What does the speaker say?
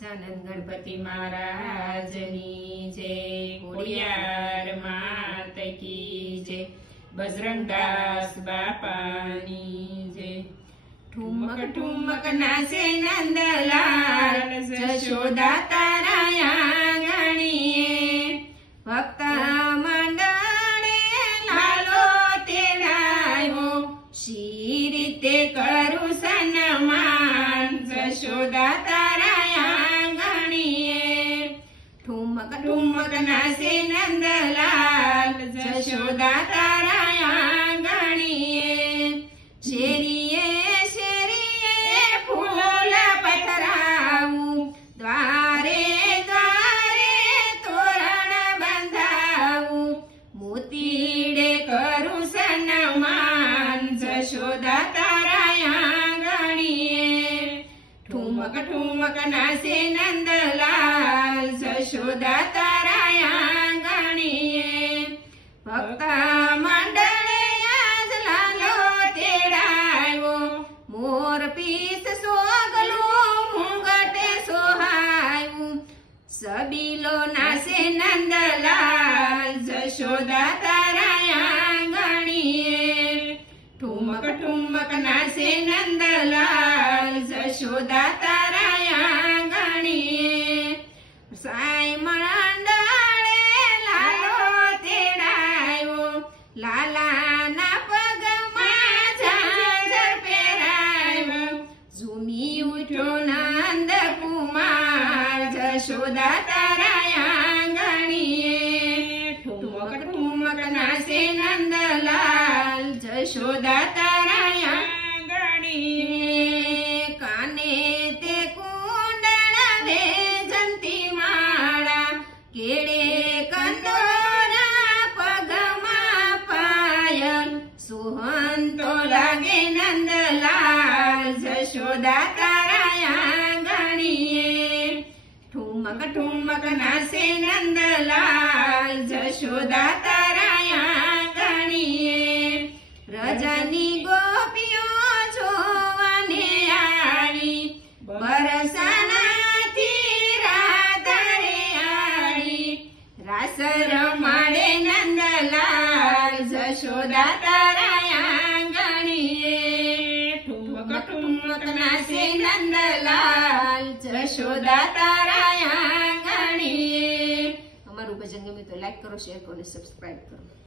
ગજાનંદ ગણપતિ મહારાજની જય, ખોડિયાર માત કી જય, બજરંગદાસ બાપાની જય। ઠુમક ઠુમક નાચે નંદલાલ, જશોદા તારા આંગણીએ, ભક્ત મંડળે લાલો તેડાયો, શી રીતે કરું સન્માન, જશોદા તારા આંગણીએ। ઠુમક ઠુમક નાચે નંદલાલ, જશોદા તારા આંગણીએ, શેરીએ શેરીએ ફૂલ પથરાવું, દ્વારે દ્વારે તોરણ બંધાવું, મોતીડે કરું સન્માન, જશોદા તારા આંગણીએ। ઠુમક ઠુમક નાચે નંદલાલ, જશોદા તારા આંગણીએ, ભક્ત મંડળે આજ લાલો તેડાયો, મોર પીસ સોગલું મુંગટે સોહાયું, સબીલો નાચે નંદલાલ, જશોદા તારા આંગણીએ। ઠુમક ઠુમક નાચે નંદલાલ, જશોદા તારા આંગણીએ, સાઈ મંડળે લાલો તેડાયો, લાલાના પગમાં ઝાંઝર પહેરાયો, ઝૂમી ઉઠ્યો નંદ કુમાર, જશોદા તારા આંગણીએ। ઠુમક ઠુમક નાચે નંદલાલ, જશોદા તારા આંગણીએ, કાને તે કુંડળ વેજંતી માળા, કેળે કંદોરા પગમાં પાયલ, સુહંતો લાગે નંદલાલ, જશોદા તારા આંગણીએ। ઠુમક ઠુમક નાચે નંદલાલ, જશોદા તારા આંગણીએ, રજની ગોપીઓ જોવાને આવી, બરસાનાથી રાધારે આવી, રાસ રમાડે નંદલાલ, જશોદા તારા આંગણીએ। ઠુમક ઠુમક નાચે નંદલાલ, જશોદા તારા આંગણીએ। અમારું ભજન ગમે તો લાઈક કરો, શેર કરો અને સબસ્ક્રાઇબ કરો।